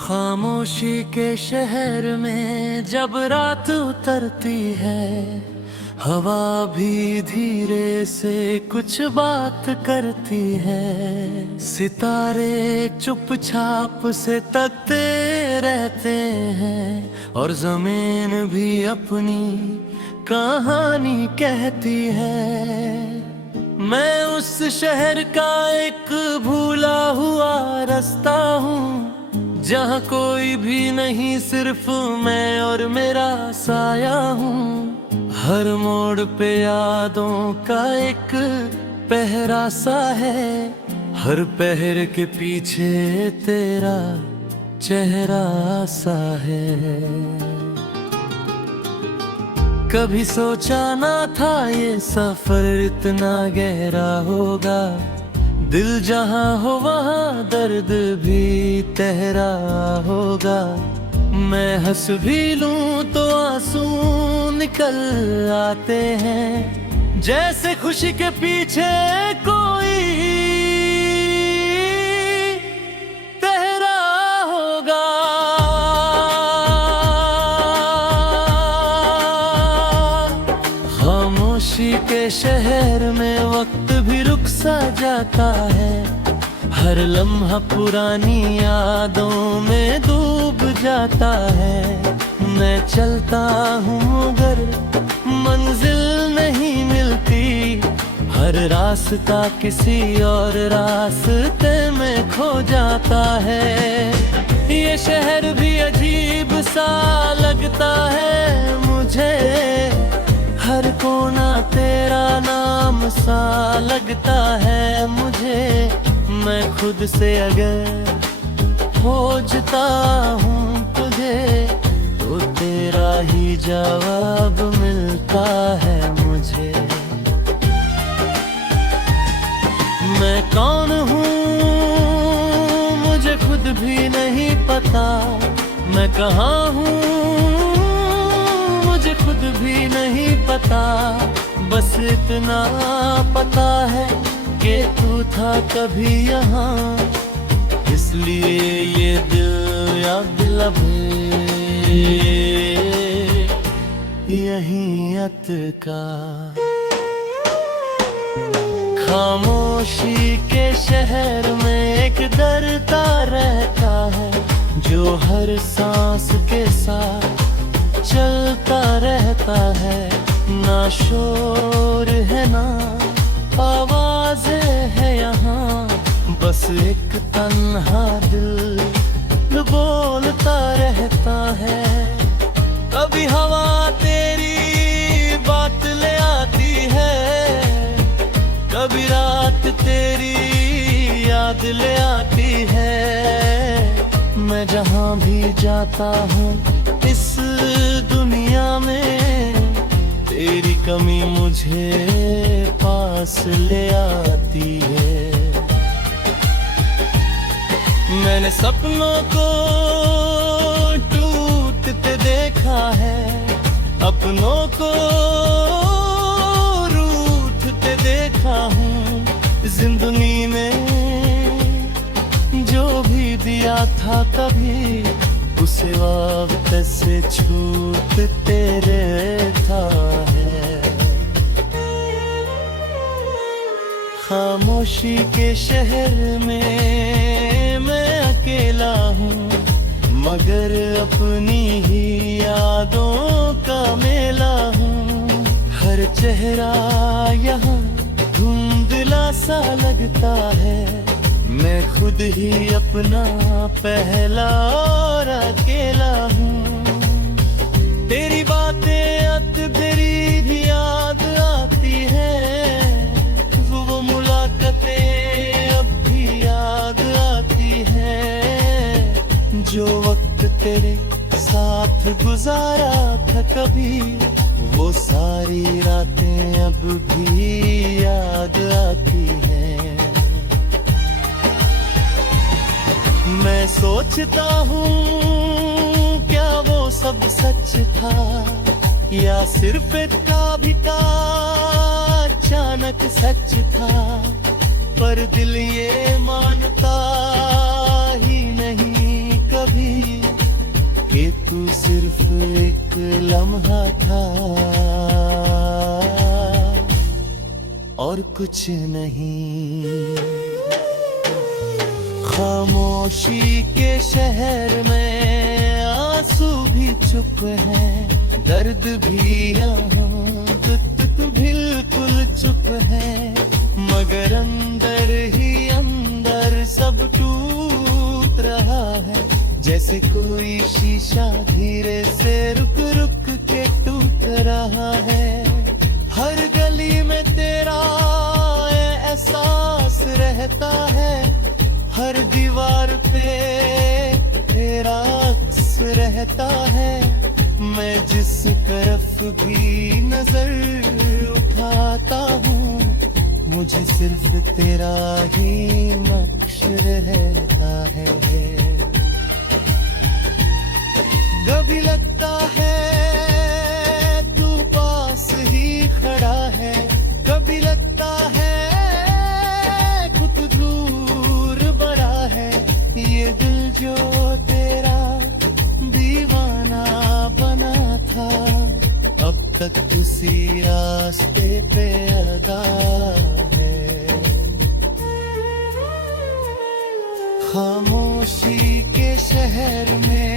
खामोशी के शहर में जब रात उतरती है, हवा भी धीरे से कुछ बात करती है। सितारे चुपचाप से तकते रहते हैं और जमीन भी अपनी कहानी कहती है। मैं उस शहर का एक भूला हुआ रास्ता हूँ, जहाँ कोई भी नहीं, सिर्फ मैं और मेरा साया हूँ। हर मोड़ पे यादों का एक पहरा सा है, हर पहर के पीछे तेरा चेहरा सा है। कभी सोचा ना था ये सफर इतना गहरा होगा, दिल जहाँ हो वहाँ दर्द भी तहरा होगा। मैं हंस भी लूं तो आंसू निकल आते हैं, जैसे खुशी के पीछे कोई तहरा होगा। खामोशी के शहर में वक्त भी रुक सा जाता है, हर लम्हा पुरानी यादों में डूब जाता है। मैं चलता हूँ मगर मंजिल नहीं मिलती, हर रास्ता किसी और रास्ते में खो जाता है। ये शहर भी अजीब सा लगता है मुझे, हर कोना तेरा नाम सा लगता है मुझे। मैं खुद से अगर खोजता हूँ तुझे, तो तेरा ही जवाब मिलता है मुझे। मैं कौन हूँ मुझे खुद भी नहीं पता, मैं कहाँ हूँ मुझे खुद भी नहीं पता। बस इतना पता है कि तू था कभी यहाँ, इसलिए ये दिल याद लबे यहीं अटका। खामोशी के शहर में एक डरता रहता है, जो हर सांस के साथ चलता रहता है। ना शोर है ना आवाज़ें है यहाँ, बस एक तन्हा दिल बोलता रहता है। कभी हवा तेरी बात ले आती है, कभी रात तेरी याद ले आती है। मैं जहाँ भी जाता हूँ इस दुनिया में, तेरी कमी मुझे पास ले आती है। मैंने सपनों को टूटते देखा है, अपनों को रूठते देखा हूँ। जिंदगी में जो भी दिया था कभी, उसे वापस से छूट तेरे था है। खामोशी के शहर में मैं अकेला हूँ, मगर अपनी ही यादों का मेला हूँ। हर चेहरा यहाँ धुंधला सा लगता है, मैं खुद ही अपना पहला और अकेला हूँ। तेरी बातें तेरी भी याद आती है, वो मुलाकातें अब भी याद आती है। जो वक्त तेरे साथ गुजारा था कभी, वो सारी रातें अब भी याद आती हैं। मैं सोचता हूँ क्या वो सब सच था, या सिर्फ एक कविता अचानक सच था। पर दिल ये मानता ही नहीं कभी कि तू सिर्फ एक लम्हा था और कुछ नहीं। खामोशी के शहर में आंसू भी चुप है, दर्द भी यहाँ बिल्कुल चुप है, मगर अंदर ही अंदर सब टूट रहा है, जैसे कोई शीशा धीरे से रुक रुक के टूट रहा है। हर गली में तेरा एहसास रहता है, हर दीवार पे तेरा अक्स रहता है, मैं जिस तरफ भी नजर उठाता हूँ मुझे सिर्फ तेरा ही नक्श रहता है। कभी लगता है तू पास ही खड़ा है, कभी लगता है कुछ दूर बड़ा है, ये दिल जो तेरा दीवाना बना था अब तक उसी रास्ते पे लगा है। खामोशी के शहर में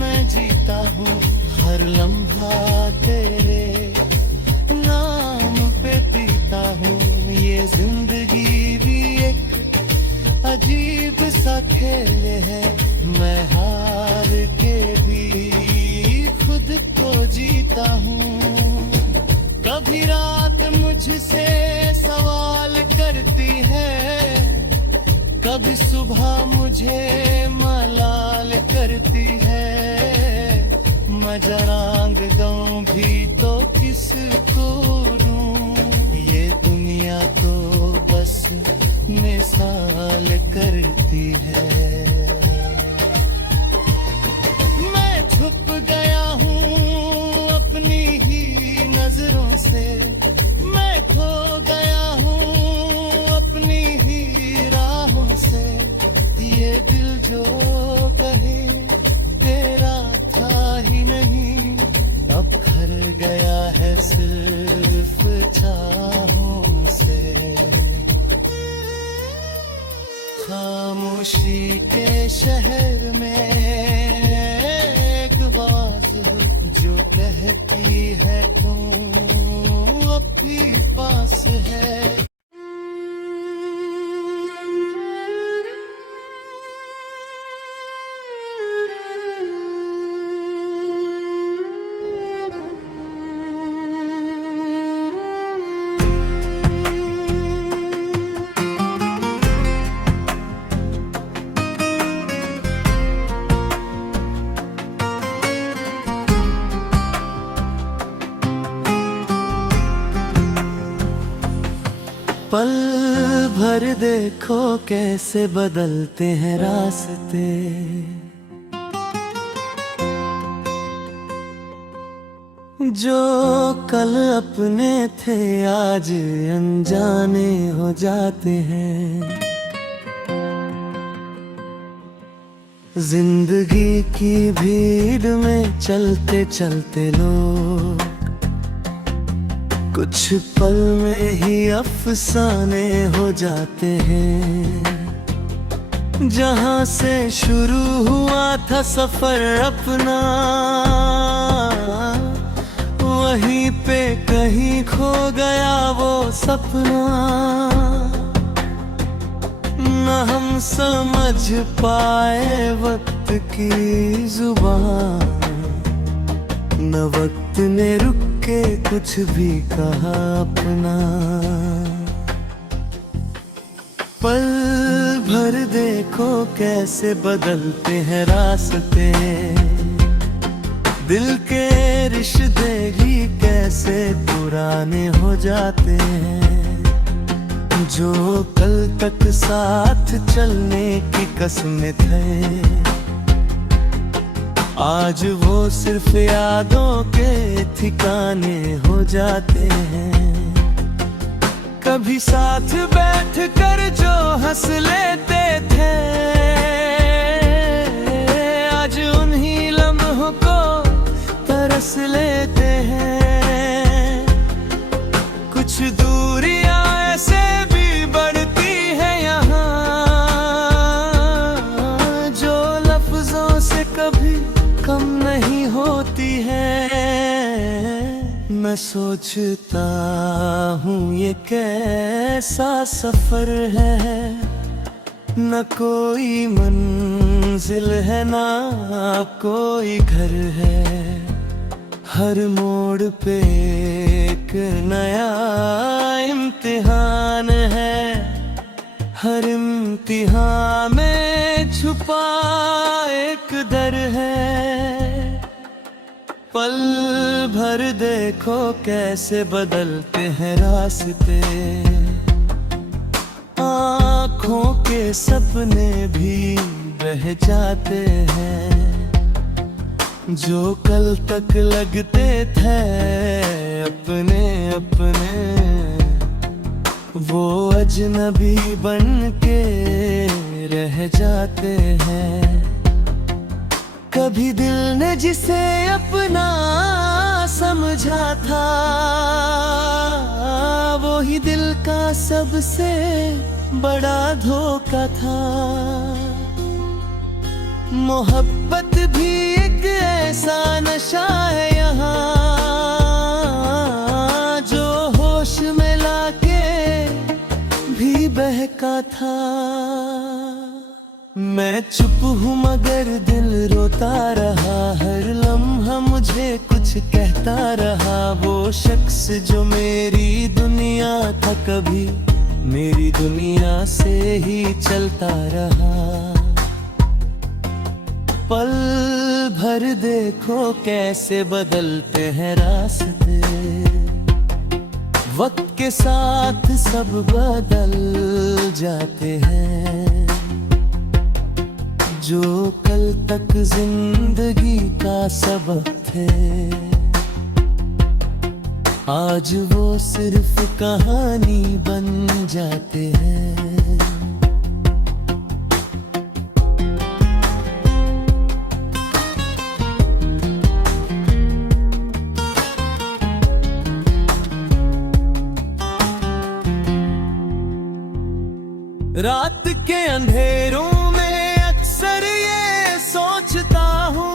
मैं जीता हूँ, हर लम्हा तेरे नाम पे पीता हूँ, ये जिंदगी भी एक अजीब सा खेल है, मैं हार के भी खुद को जीता हूँ। कभी रात मुझसे सवाल करती है, कभी सुबह मुझे मलाल करती है, मैं जरांग दूं भी तो किसको दूं, ये दुनिया तो बस मिसाल करती है। मैं छुप गया हूँ अपनी ही नजरों से, मैं खो गया हूँ अपनी ही राहों से, ये दिल जो कहे तेरा था ही नहीं अब घर गया है सिर्फ चाहों से। खामोशी के शहर में एक आवाज जो कहती है तू अब भी पास है। पल भर देखो कैसे बदलते हैं रास्ते, जो कल अपने थे आज अनजाने हो जाते हैं। जिंदगी की भीड़ में चलते चलते लोग कुछ पल में ही अफसाने हो जाते हैं। जहां से शुरू हुआ था सफर अपना, वहीं पे कहीं खो गया वो सपना। न हम समझ पाए वक्त की जुबान, न वक्त ने रुक के कुछ भी कहा अपना। पल भर देखो कैसे बदलते हैं रास्ते, दिल के रिश्ते ही कैसे पुराने हो जाते हैं। जो कल तक साथ चलने की कसमें थे, आज वो सिर्फ यादों के ठिकाने हो जाते हैं। कभी साथ बैठ कर जो हंस लेते थे, आज उन्हीं मैं सोचता हूँ ये कैसा सफर है, न कोई मंजिल है ना कोई घर है। हर मोड़ पे एक नया इम्तिहान है, हर इम्तिहान में छुपा एक डर है। पल भर देखो कैसे बदलते हैं रास्ते, आँखों के सपने भी बह जाते हैं। जो कल तक लगते थे अपने अपने, वो अजनबी बन के रह जाते हैं। कभी दिल ने जिसे अपना समझा था, वो ही दिल का सबसे बड़ा धोखा था। मोहब्बत भी एक ऐसा नशा है यहाँ, जो होश में लाके भी बहका था। मैं चुप हूँ मगर दिल रोता रहा, हर लम्हा मुझे कुछ कहता रहा। वो शख्स जो मेरी दुनिया था, कभी मेरी दुनिया से ही चलता रहा। पल भर देखो कैसे बदलते हैं रास्ते, वक्त के साथ सब बदल जाते हैं। जो कल तक जिंदगी का सबक थे, आज वो सिर्फ कहानी बन जाते हैं। रात के अंधेरों में अक्सर ये सोचता हूँ,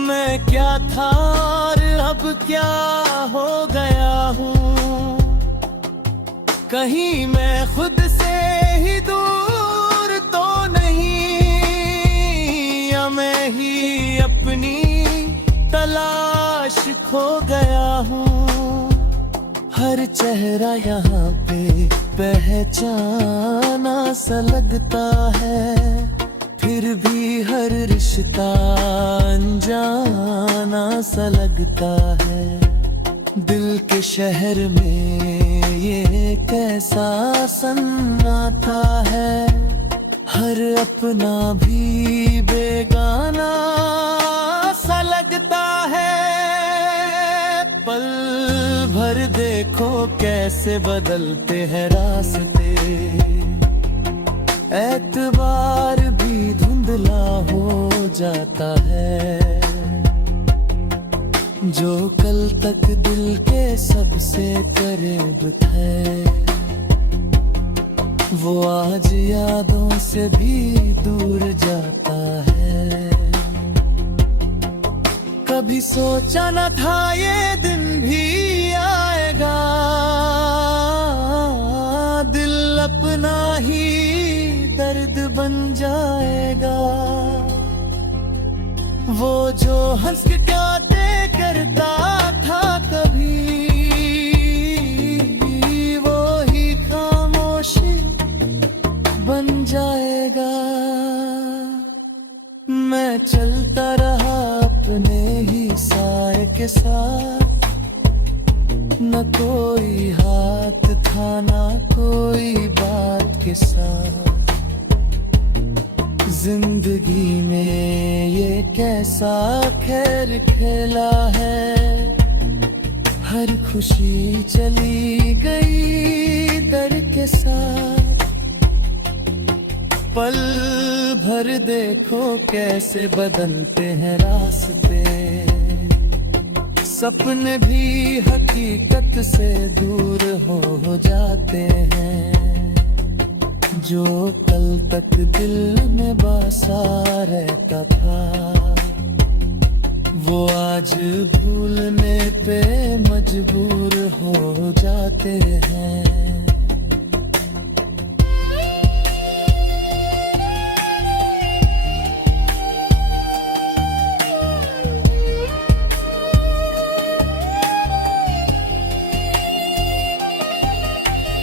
मैं क्या था और अब क्या हो गया हूँ। कहीं मैं खुद से ही दूर तो नहीं, या मैं ही अपनी तलाश खो गया हूँ। हर चेहरा यहाँ पे पहचाना सा लगता है, फिर भी हर रिश्ता अनजाना सा लगता है। दिल के शहर में ये कैसा सन्नाटा है, हर अपना भी बेगाना सा लगता है। पल भर देखो कैसे बदलते हैं रास्ते, एतबार भी धुंधला हो जाता है। जो कल तक दिल के सबसे करीब थे, वो आज यादों से भी दूर जाता है। कभी सोचा न था ये दिन भी आएगा, दिल अपना ही दर्द बन जाएगा। वो जो हंस के बातें करता था कभी, वो ही खामोशी बन जाएगा। मैं चलता रहा अपने ही साए के साथ, न कोई हाथ था ना कोई बात के साथ। जिंदगी में ये कैसा खेल खेला है, हर खुशी चली गई दर के साथ। पल भर देखो कैसे बदलते हैं रास्ते, सपने भी हकीकत से दूर हो जाते हैं। जो कल तक दिल में बसा रहता था, वो आज भूलने करते हैं।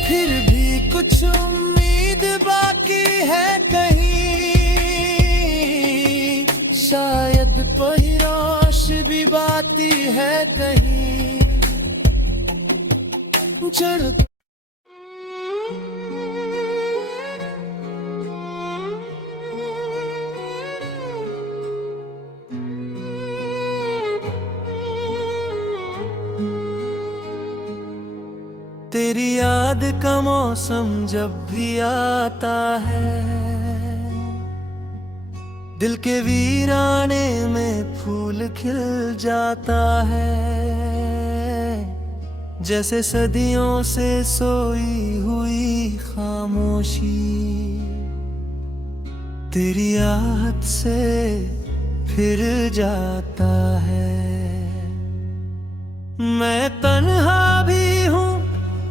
फिर भी कुछ उम्मीद बाकी है कहीं, शायद पहिराश भी बाती है कहीं। जड़ तेरी याद का मौसम जब भी आता है, दिल के वीराने में फूल खिल जाता है। जैसे सदियों से सोई हुई खामोशी तेरी याद से फिर जाता है। मैं तन्हा भी हूँ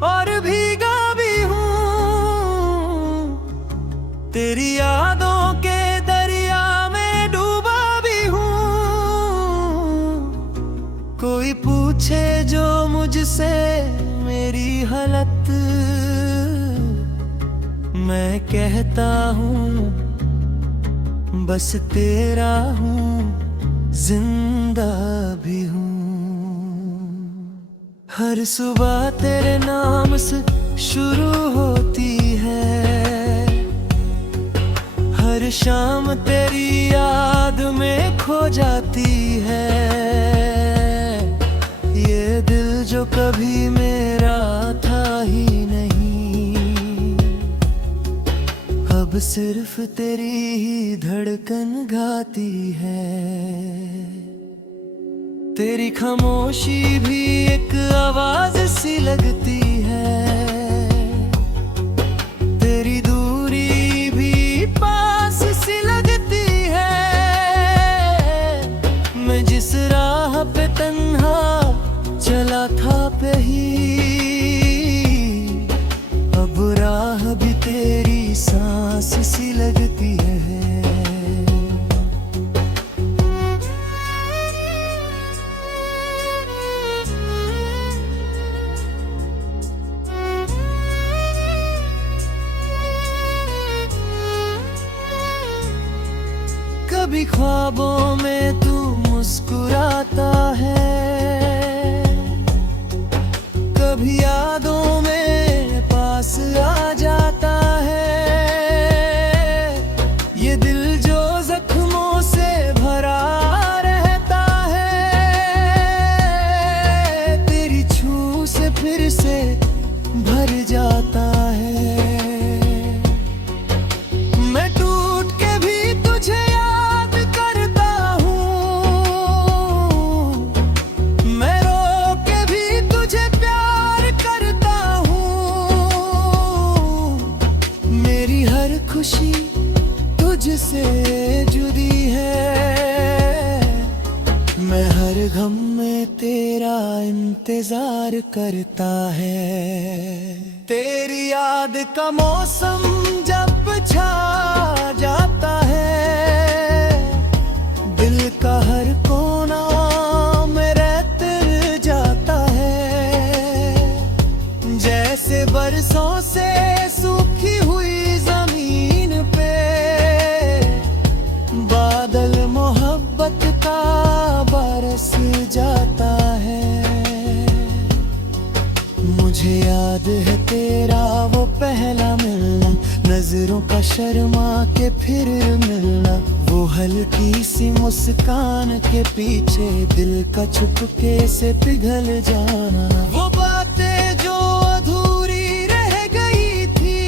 और भीगा भी हूँ, तेरी यादों के दरिया में डूबा भी हूँ। कोई पूछे जो मुझसे मेरी हालत, मैं कहता हूँ बस तेरा हूँ, जिंदा भी हूँ। हर सुबह तेरे नाम से शुरू होती है, हर शाम तेरी याद में खो जाती है। ये दिल जो कभी मेरा था ही नहीं, अब सिर्फ तेरी ही धड़कन गाती है। तेरी खामोशी भी एक आवाज सी लगती है, तेरी दूरी भी पास सी लगती है। मैं जिस राह पे तन्हा चला था पही, अब राह भी तेरी सांस सी लगती है। कभी ख्वाबों में तू मुस्कुराता है, कभी यादों में पास आ जाता है। ये दिल जो जख्मों से भरा रहता है, तेरी छू से फिर से भर जाता है। मैं टूट के भी तुझे खुशी तुझसे जुदी है, मैं हर गम में तेरा इंतजार करता है। तेरी याद का मौसम जब छा जाता है, दिल का हर कोना मेरे तर जाता है। जैसे बरसों से सूखी हुई बादल मोहब्बत का बरस जाता है। मुझे याद है तेरा वो पहला मिलना, नजरों का शर्मा के फिर मिलना, वो हल्की सी मुस्कान के पीछे दिल का चुपके से पिघल जाना। वो बातें जो अधूरी रह गई थी,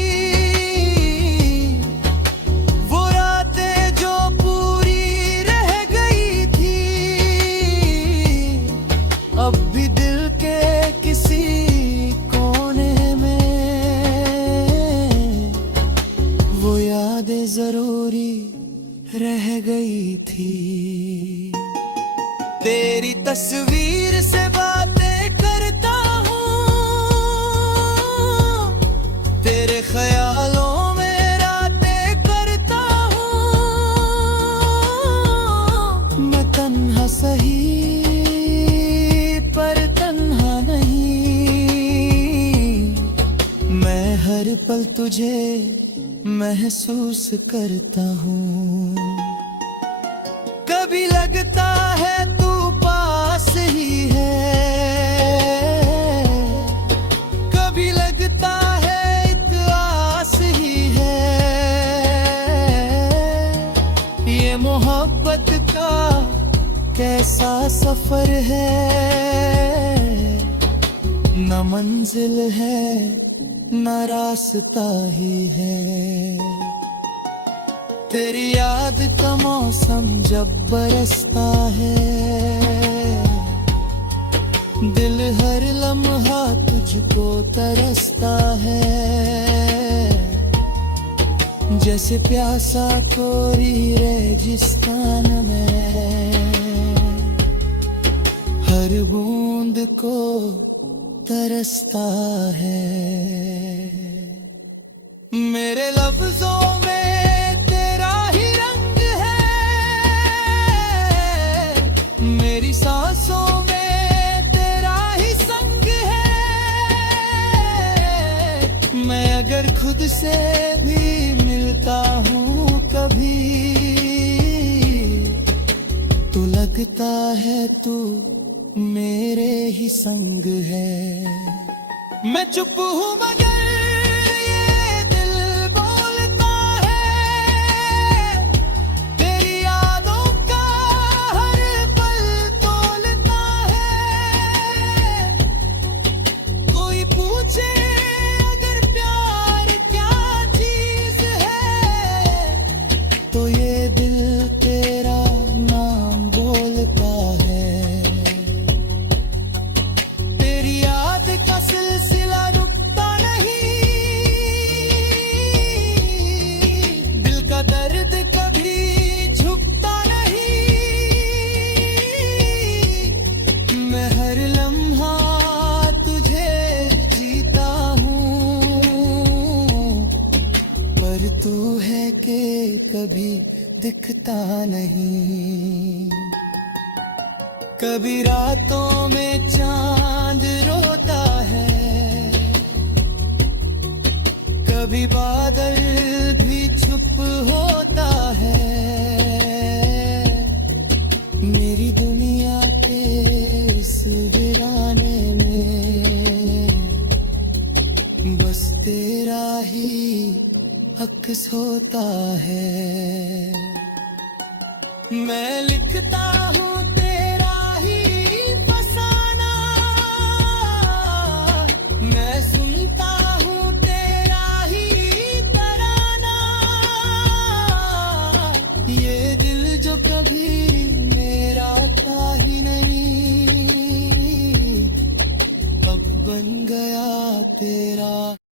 वो रातें जो पूरी रह गई थी, अब भी दिल के किसी कोने में वो यादें जरूरी रह गई थी। तेरी तस्वीर से बातें करता हूँ, हर पल तुझे महसूस करता हूँ। कभी लगता है तू पास ही है, कभी लगता है एक आस ही है। ये मोहब्बत का कैसा सफर है, न मंजिल है न रास्ता ही है। तेरी याद का मौसम जब बरसता है, दिल हर लम्हा तुझको तरसता है। जैसे प्यासा कोरी रेगिस्तान में, हर बूंद को तरसता है। मेरे लफ्जों में तेरा ही रंग है, मेरी सांसों में तेरा ही संग है। मैं अगर खुद से भी मिलता हूँ कभी, तो लगता है तू मेरे ही संग है। मैं चुप हूँ मगर ये दिल बोलता है, तेरी यादों का हर पल तोलता है। कोई पूछे अगर प्यार क्या चीज है, तो ये दिल तेरा नाम बोलता है। का सिलसिला रुकता नहीं, दिल का दर्द कभी झुकता नहीं। मैं हर लम्हा तुझे जीता हूँ, पर तू है कि कभी दिखता नहीं। कभी रातों में चांद रोता है, कभी बादल भी चुप होता है। मेरी दुनिया के इस वीराने में बस तेरा ही अक्स होता है। मैं लिखता हूँ